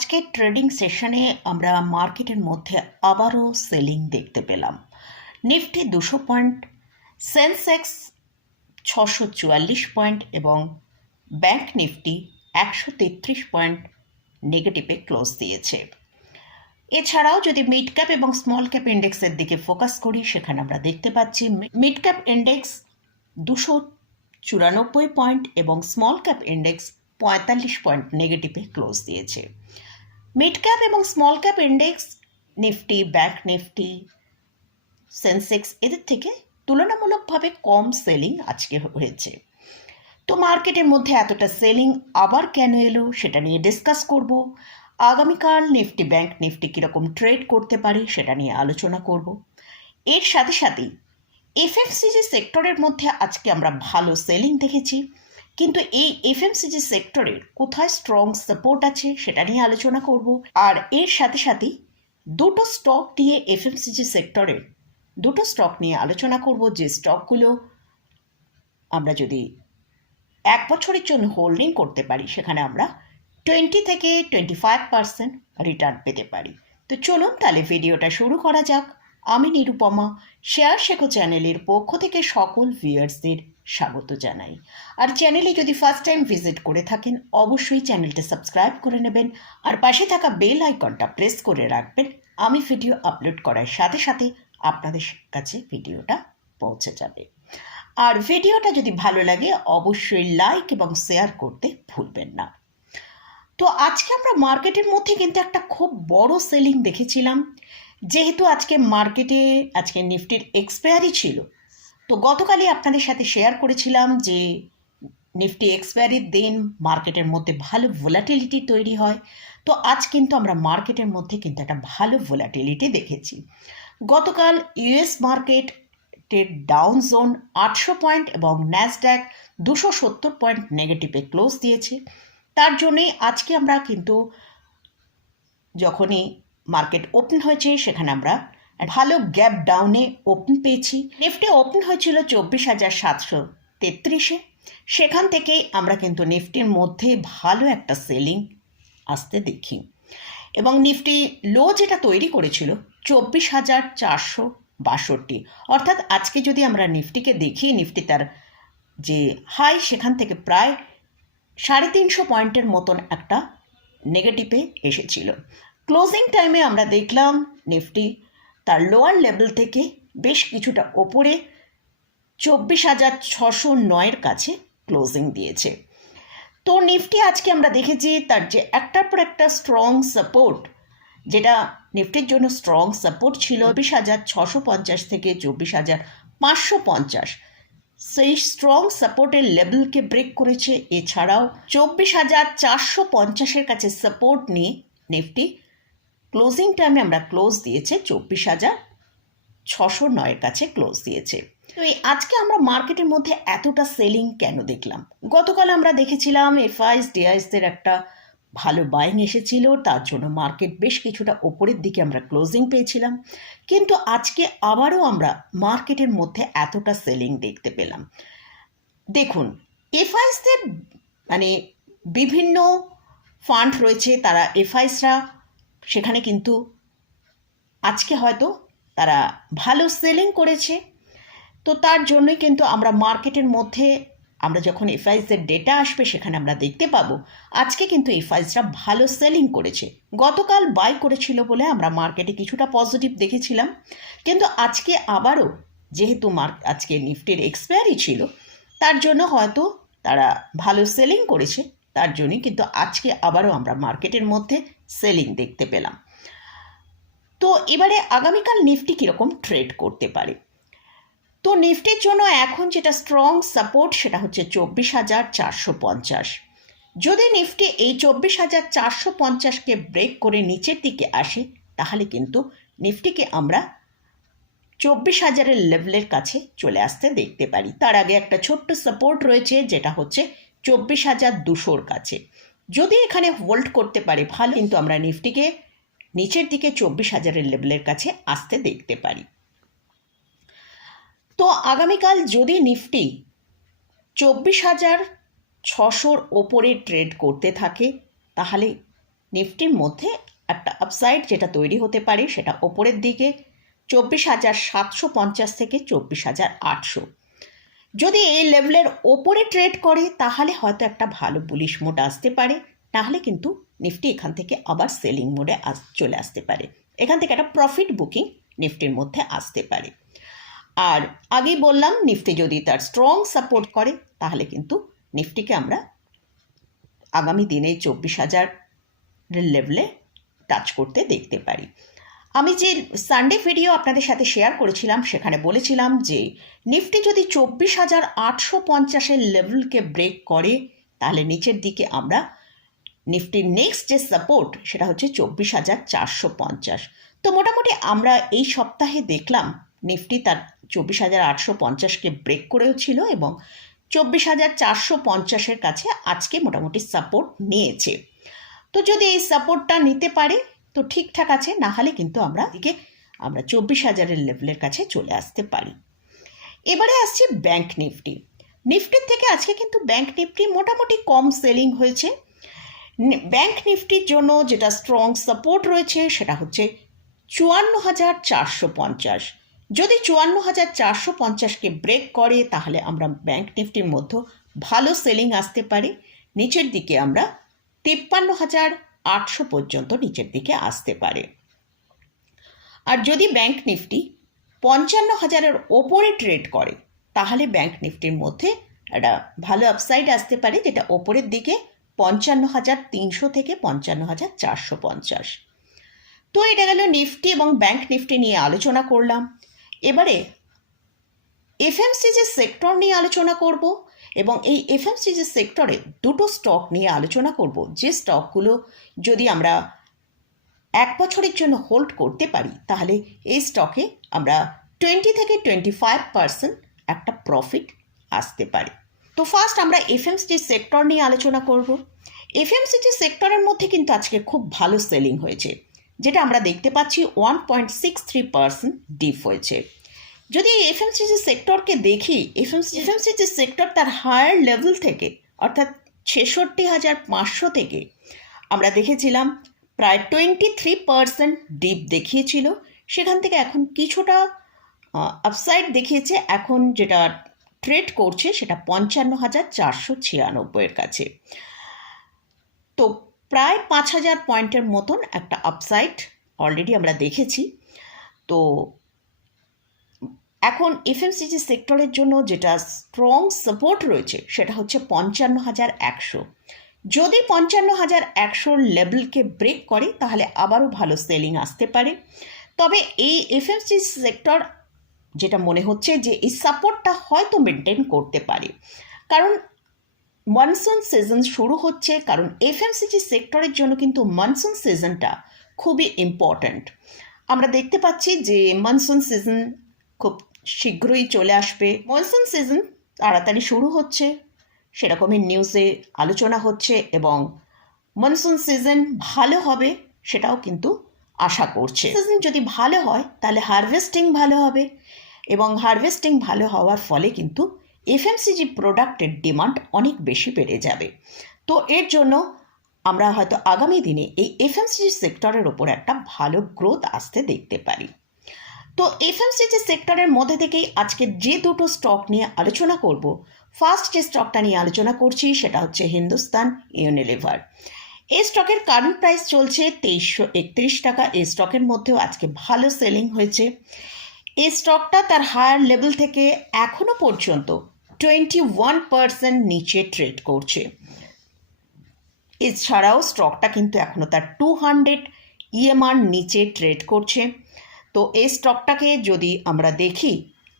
আজকের ট্রেডিং সেশনে আমরা মার্কেটের মধ্যে আবারও সেলিং দেখতে পেলাম। নিফটি দুশো পয়েন্ট, সেন্সেক্স ছশো চুয়াল্লিশ পয়েন্ট এবং ব্যাংক নিফটি একশো তেত্রিশ পয়েন্ট নেগেটিভে ক্লোজ দিয়েছে। এছাড়াও যদি মিড ক্যাপ এবং স্মল ক্যাপ ইন্ডেক্সের দিকে ফোকাস করি, সেখানে আমরা দেখতে পাচ্ছি মিড ক্যাপ ইন্ডেক্স দুশো চুরানব্বই পয়েন্ট এবং স্মল ক্যাপ ইন্ডেক্স পঁয়তাল্লিশ পয়েন্ট নেগেটিভে ক্লোজ দিয়েছে। মিড ক্যাপ এবং small cap index Nifty bank Nifty Sensex এদের থেকে তুলনামূলকভাবে কম সেলিং আজকে হয়েছে। তো মার্কেটের মধ্যে এতটা সেলিং আবার কেন এলো সেটা নিয়ে ডিসকাস করব। আগামীকাল নিফটি ব্যাংক নিফটি কীরকম ট্রেড করতে পারে সেটা নিয়ে আলোচনা করব। এর সাথে সাথেই এফএমসিজি সেক্টরের মধ্যে আজকে আমরা ভালো সেলিং দেখেছি। কিন্তু এই এফএমসিজি সেক্টরের কোথায় স্ট্রং সাপোর্ট আছে সেটা নিয়ে আলোচনা করব। আর এর সাথে সাথে দুটো স্টক নিয়ে এফএমসিজি সেক্টরের দুটো স্টক নিয়ে আলোচনা করব। যে স্টকগুলো আমরা যদি এক বছরের জন্য হোল্ডিং করতে পারি, সেখানে আমরা টোয়েন্টি থেকে টোয়েন্টি ফাইভ পার্সেন্ট রিটার্ন পেতে পারি। তো চলুন তাহলে ভিডিওটা শুরু করা যাক। আমি নিরুপমা, শেয়ার শেখো চ্যানেলের পক্ষ থেকে সকল ভিউয়ার্সদের স্বাগত জানাই। আর চ্যানেলে যদি ফার্স্ট টাইম ভিজিট করে থাকেন, অবশ্যই চ্যানেলটা সাবস্ক্রাইব করে নেবেন, আর পাশে থাকা বেল আইকনটা প্রেস করে রাখবেন। আমি ভিডিও আপলোড করার সাথে সাথে আপনাদের কাছে ভিডিওটা পৌঁছে যাবে। আর ভিডিওটা যদি ভালো লাগে, অবশ্যই লাইক এবং শেয়ার করতে ভুলবেন না। তো আজকে আমরা মার্কেটের মধ্যে কিন্তু একটা খুব বড় সেলিং দেখেছিলাম। যেহেতু আজকে মার্কেটে, আজকে নিফটির এক্সপায়ারি ছিল, তো গতকালই আপনাদের সাথে শেয়ার করেছিলাম যে নিফটি এক্সপায়ারির দিন মার্কেটের মধ্যে ভালো ভোলাটিলিটি তৈরি হয়। তো আজ কিন্তু আমরা মার্কেটের মধ্যে কিন্তু একটা ভালো ভোলাটিলিটি দেখেছি। গতকাল ইউএস মার্কেটের ডাউন জোন আটশো পয়েন্ট এবং ন্যাসড্যাক দুশো সত্তর পয়েন্ট নেগেটিভে ক্লোজ দিয়েছে। তার জন্যেই আজকে আমরা কিন্তু যখনই মার্কেট ওপেন হয়েছে, সেখানে আমরা ভালো গ্যাপ ডাউনে ওপেন পেয়েছি। নিফটি ওপেন হয়েছিল চব্বিশ হাজার সাতশো তেত্রিশে। সেখান থেকেই আমরা কিন্তু নিফটির মধ্যে ভালো একটা সেলিং আসতে দেখি। এবং নিফটি লো যেটা তৈরি করেছিল, চব্বিশ হাজার চারশো বাষট্টি। অর্থাৎ আজকে যদি আমরা নিফটিকে দেখি, নিফটি তার যে হাই, সেখান থেকে প্রায় সাড়ে তিনশো পয়েন্টের মতন একটা নেগেটিভে এসেছিল। ক্লোজিং টাইমে আমরা দেখলাম নিফটি তার লোয়ার লেভেল থেকে বেশ কিছুটা ওপরে চব্বিশ হাজার ছশো নয়ের কাছে ক্লোজিং দিয়েছে। তো নিফটি আজকে আমরা দেখেছি তার যে একটার পর একটা স্ট্রং সাপোর্ট যেটা নিফটির জন্য স্ট্রং সাপোর্ট ছিল বিশ হাজার ছশো পঞ্চাশ থেকে চব্বিশ হাজার পাঁচশো পঞ্চাশ। সেই স্ট্রং সাপোর্টের লেভেলকে ব্রেক করেছে। এছাড়াও চব্বিশ হাজার চারশো পঞ্চাশের কাছে সাপোর্ট নিয়ে নিফটি ক্লোজিং টাইমে আমরা ক্লোজ দিয়েছে চব্বিশ হাজার ছশো নয়ের কাছে ক্লোজ দিয়েছে। তো এই আজকে আমরা মার্কেটের মধ্যে এতটা সেলিং কেন দেখলাম? গতকাল আমরা দেখেছিলাম এফআইস ডিআইসদের একটা ভালো বাইং এসেছিল, তার জন্য মার্কেট বেশ কিছুটা ওপরের দিকে আমরা ক্লোজিং পেয়েছিলাম। কিন্তু আজকে আবারও আমরা মার্কেটের মধ্যে এতটা সেলিং দেখতে পেলাম। দেখুন এফআইসদের মানে বিভিন্ন ফান্ড রয়েছে, তারা এফআইসরা সেখানে কিন্তু আজকে হয়তো তারা ভালো সেলিং করেছে। তো তার জন্যই কিন্তু আমরা মার্কেটের মধ্যে আমরা যখন এফআইসের ডেটা আসবে সেখানে আমরা দেখতে পাবো। আজকে কিন্তু এফআইসরা ভালো সেলিং করেছে। গতকাল বাই করেছিল বলে আমরা মার্কেটে কিছুটা পজিটিভ দেখেছিলাম। কিন্তু আজকে আবারও যেহেতু মার্ক আজকে নিফটির এক্সপায়ারি ছিল, তার জন্য হয়তো তারা ভালো সেলিং করেছে। তার জন্যই কিন্তু আজকে আবারও আমরা মার্কেটের মধ্যে সেলিং দেখতে পেলাম। তো এবারে আগামীকাল নিফটি কীরকম ট্রেড করতে পারে? তো নিফটির জন্য এখন যেটা স্ট্রং সাপোর্ট সেটা হচ্ছে চব্বিশ হাজার চারশো পঞ্চাশ। যদি নিফটি এই চব্বিশ হাজার চারশো পঞ্চাশকে ব্রেক করে নিচের দিকে আসে, তাহলে কিন্তু নিফটিকে আমরা চব্বিশ হাজারের লেভেলের কাছে চলে আসতে দেখতে পারি। তার আগে একটা ছোট্ট সাপোর্ট রয়েছে, যেটা হচ্ছে চব্বিশ হাজার দুশোর কাছে। যদি এখানে হোল্ড করতে পারে, ভালো। কিন্তু আমরা নিফটিকে নিচের দিকে চব্বিশ হাজারের লেভেলের কাছে আসতে দেখতে পারি। তো আগামীকাল যদি নিফটি চব্বিশ হাজার ছশোর ওপরে ট্রেড করতে থাকে, তাহলে নিফটির মধ্যে একটা আপসাইড যেটা তৈরি হতে পারে, সেটা ওপরের দিকে। চব্বিশ হাজার সাতশো পঞ্চাশ থেকে চব্বিশ হাজার আটশো। যদি এই লেভেলের ওপরে ট্রেড করে, তাহলে হয়তো একটা ভালো বুলিশ মোড আসতে পারে। তাহলে কিন্তু নিফটি এখান থেকে আবার সেলিং মোডে আস, চলে আসতে পারে। এখান থেকে একটা প্রফিট বুকিং নিফটির মধ্যে আসতে পারে। আর আগেই বললাম নিফটি যদি তার স্ট্রং সাপোর্ট করে, তাহলে কিন্তু নিফটিকে আমরা আগামী দিনে চব্বিশ হাজার লেভেলে টাচ করতে দেখতে পারি। আমি যে সানডে ভিডিও আপনাদের সাথে শেয়ার করেছিলাম, সেখানে বলেছিলাম যে নিফটি যদি চব্বিশ হাজার আটশো পঞ্চাশের লেভেলকে ব্রেক করে, তাহলে নিচের দিকে আমরা নিফটির নেক্সট যে সাপোর্ট সেটা হচ্ছে চব্বিশ হাজার চারশো পঞ্চাশ। তো মোটামুটি আমরা এই সপ্তাহে দেখলাম নিফটি তার চব্বিশ হাজার আটশো পঞ্চাশকে ব্রেক করেও ছিল এবং চব্বিশ হাজার চারশো পঞ্চাশের কাছে আজকে মোটামুটি সাপোর্ট নিয়েছে। তো যদি এই সাপোর্টটা নিতে পারে তো ঠিকঠাক আছে, না হলে কিন্তু আমরা দিকে আমরা চব্বিশ হাজারের লেভেলের কাছে চলে আসতে পারি। এবারে আসছে ব্যাংক নিফটি নিফটির থেকে আজকে কিন্তু ব্যাংক নিফটি মোটামুটি কম সেলিং হয়েছে। ব্যাংক নিফটির জন্য যেটা স্ট্রং সাপোর্ট রয়েছে সেটা হচ্ছে চুয়ান্ন হাজার চারশো পঞ্চাশ। যদি চুয়ান্ন হাজার চারশো পঞ্চাশকে ব্রেক করে, তাহলে আমরা ব্যাংক নিফটির মধ্যে ভালো সেলিং আসতে পারে। নিচের দিকে আমরা তিপ্পান্ন হাজার আটশো পর্যন্ত নিচের দিকে আসতে পারে। আর যদি ব্যাংক নিফটি পঞ্চান্ন হাজারের ওপরে ট্রেড করে, তাহলে ব্যাংক নিফটির মধ্যে একটা ভালো আপসাইড আসতে পারে, যেটা ওপরের দিকে পঞ্চান্ন হাজার তিনশো থেকে পঞ্চান্ন হাজার চারশো পঞ্চাশ। তো এটা গেল নিফটি এবং ব্যাংক নিফটি নিয়ে আলোচনা করলাম। এবারে এফএমসিজি সেক্টর নিয়ে আলোচনা করব এবং এই এফএমসিজি সেক্টরে দুটো স্টক নিয়ে আলোচনা করব। যে স্টকগুলো যদি আমরা এক বছরের জন্য হোল্ড করতে পারি, তাহলে এই স্টকে আমরা টোয়েন্টি থেকে টোয়েন্টি ফাইভ পার্সেন্ট একটা প্রফিট আসতে পারে। তো ফার্স্ট আমরা এফএমসিজি সেক্টর নিয়ে আলোচনা করব। এফএমসিজি সেক্টরের মধ্যে কিন্তু আজকে খুব ভালো সেলিং হয়েছে, যেটা আমরা দেখতে পাচ্ছি one point six three percent dip হয়েছে। যদি এফএমসিজি সেক্টরকে দেখি এফএমসি এফএমসিজি সেক্টর তার হায়ার লেভেল থেকে অর্থাৎ ছেষট্টি হাজার পাঁচশো থেকে আমরা দেখেছিলাম প্রায় টোয়েন্টি থ্রি পার্সেন্ট ডিপ দেখিয়েছিল। সেখান থেকে এখন কিছুটা আপসাইড দেখিয়েছে। এখন যেটা ট্রেড করছে সেটা পঞ্চান্ন হাজার চারশো ছিয়ানব্বইয়ের কাছে। তো প্রায় পাঁচ হাজার পয়েন্টের মতন একটা আপসাইড অলরেডি আমরা দেখেছি। তো এখন এফএমসিজি সেক্টরের জন্য যেটা স্ট্রং সাপোর্ট রয়েছে, সেটা হচ্ছে পঞ্চান্ন হাজার একশো। যদি পঞ্চান্ন হাজার একশোর লেভেলকে ব্রেক করে, তাহলে আবারও ভালো সেলিং আসতে পারে। তবে এই এফএমসিজি সেক্টর যেটা মনে হচ্ছে যে এই সাপোর্টটা হয়তো মেনটেন করতে পারে। কারণ মনসুন সিজন শুরু হচ্ছে, কারণ এফএমসিজি সেক্টরের জন্য কিন্তু মনসুন সিজনটা খুবই ইম্পর্ট্যান্ট আমরা দেখতে পাচ্ছি যে মনসুন সিজন খুব শীঘ্রই চলে আসবে। মনসুন সিজন তাড়াতাড়ি শুরু হচ্ছে। সেরকমই নিউজে আলোচনা হচ্ছে এবং মনসুন সিজন ভালো হবে সেটাও কিন্তু আশা করছে। সিজন যদি ভালো হয়, তাহলে হারভেস্টিং ভালো হবে এবং হারভেস্টিং ভালো হওয়ার ফলে কিন্তু এফএমসিজি প্রোডাক্টের ডিমান্ড অনেক বেশি বেড়ে যাবে। তো এর জন্য আমরা হয়তো আগামী দিনে এই এফএমসিজি সেক্টরের ওপর একটা ভালো গ্রোথ আসতে দেখতে পারি। তো এফএমসিজি সেক্টরের মধ্যে থেকেই আজকে যে দুটো স্টক নিয়ে আলোচনা করব ফার্স্ট যে স্টকটা নিয়ে আলোচনা করছি সেটা হচ্ছে হিন্দুস্তান ইউনিলিভার এই স্টকের কারেন্ট প্রাইস চলছে তেইশশো একত্রিশ টাকা। এই স্টকের মধ্যেও আজকে ভালো সেলিং হয়েছে। এই স্টকটা তার হায়ার লেভেল থেকে এখনও পর্যন্ত টোয়েন্টি ওয়ান পার্সেন্ট নিচে ট্রেড করছে। এছাড়াও স্টকটা কিন্তু এখনও তার টু হান্ড্রেড ইএমআর নিচে ট্রেড করছে। তো এই স্টকটাকে যদি আমরা দেখি,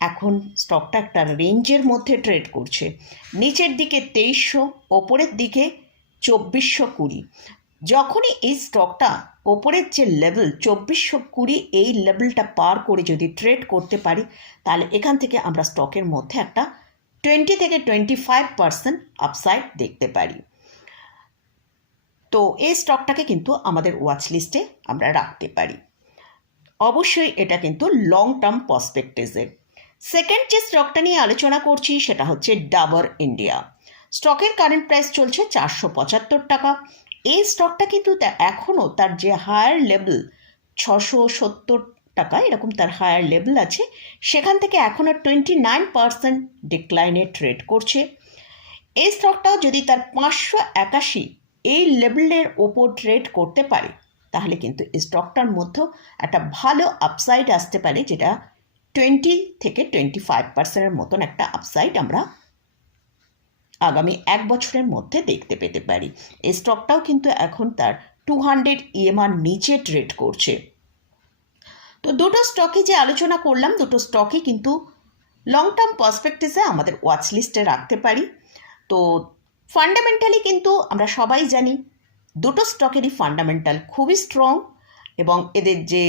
এখন স্টকটা একটা রেঞ্জের মধ্যে ট্রেড করছে। নিচের দিকে তেইশশো, ওপরের দিকে চব্বিশশো কুড়ি। যখনই এই স্টকটা ওপরের যে লেভেল চব্বিশশো কুড়ি এই লেভেলটা পার করে যদি ট্রেড করতে পারি, তাহলে এখান থেকে আমরা স্টকের মধ্যে একটা টোয়েন্টি থেকে টোয়েন্টি ফাইভ পার্সেন্ট আপসাইড দেখতে পারি। তো এই স্টকটাকে কিন্তু আমাদের ওয়াচ লিস্টে আমরা রাখতে পারি। অবশ্যই এটা কিন্তু লং টার্ম পার্সপেক্টিভের সেকেন্ড যে স্টকটা নিয়ে আলোচনা করছি, সেটা হচ্ছে ডাবর ইন্ডিয়া স্টকের কারেন্ট প্রাইস চলছে চারশো পঁচাত্তর টাকা। এই স্টকটা কিন্তু এখনও তার যে হায়ার লেভেল ছশো সত্তর টাকা, এরকম তার হায়ার লেভেল আছে, সেখান থেকে এখনও টোয়েন্টি নাইন পার্সেন্ট ডিক্লাইনে ট্রেড করছে। এই স্টকটাও যদি তার পাঁচশো একাশি এই লেভেলের ওপর ট্রেড করতে পারে তাহলে কিন্তু এই স্টকটার মধ্যেও একটা ভালো আপসাইড আসতে পারে, যেটা টোয়েন্টি থেকে টোয়েন্টি ফাইভ পার্সেন্টের মতন একটা আপসাইড আমরা আগামী এক বছরের মধ্যে দেখতে পেতে পারি। এই স্টকটাও কিন্তু এখন তার টু হান্ড্রেড ইএমআর নিচে ট্রেড করছে। তো দুটো স্টকে যে আলোচনা করলাম, দুটো স্টকই কিন্তু লং টার্ম পার্সপেক্টিভে আমাদের ওয়াচ লিস্টে রাখতে পারি। তো ফান্ডামেন্টালি কিন্তু আমরা সবাই জানি দুটো স্টকেরই ফান্ডামেন্টাল খুবই স্ট্রং এবং এদের যে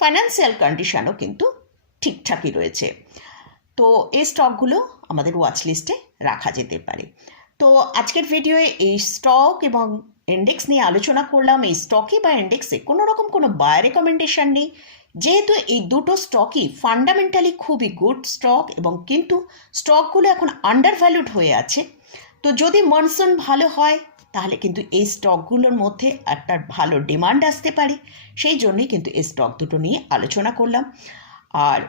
ফাইন্যান্সিয়াল কন্ডিশনও কিন্তু ঠিকঠাকই রয়েছে। তো এই স্টকগুলো আমাদের ওয়াচ লিস্টে রাখা যেতে পারে। তো আজকের ভিডিওয়ে এই স্টক এবং ইন্ডেক্স নিয়ে আলোচনা করলাম। এই স্টকে বা ইন্ডেক্সে কোনো রকম কোনো বায় রেকমেন্ডেশন নেই। যেহেতু এই দুটো স্টকই ফান্ডামেন্টালি খুবই গুড স্টক এবং কিন্তু স্টকগুলো এখন আন্ডার ভ্যালুড হয়ে আছে। তো যদি মনসুন ভালো হয় তাহলে কিন্তু এই স্টকগুলোর মধ্যে একটা ভালো ডিমান্ড আসতে পারে। সেই জন্যই কিন্তু এই স্টক দুটো নিয়ে আলোচনা করলাম। আর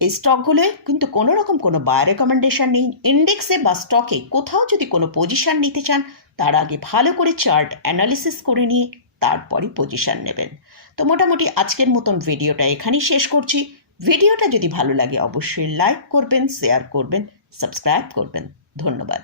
এই স্টকগুলোয় কিন্তু কোনো রকম কোনো বায় রেকমেন্ডেশন নেই। ইন্ডেক্সে বা স্টকে কোথাও যদি কোনো পজিশান নিতে চান, তার আগে ভালো করে চার্ট অ্যানালিসিস করে নিয়ে তারপরই পজিশান নেবেন। তো মোটামুটি আজকের মতন ভিডিওটা এখানেই শেষ করছি। ভিডিওটা যদি ভালো লাগে, অবশ্যই লাইক করবেন শেয়ার করবেন সাবস্ক্রাইব করবেন। ধন্যবাদ।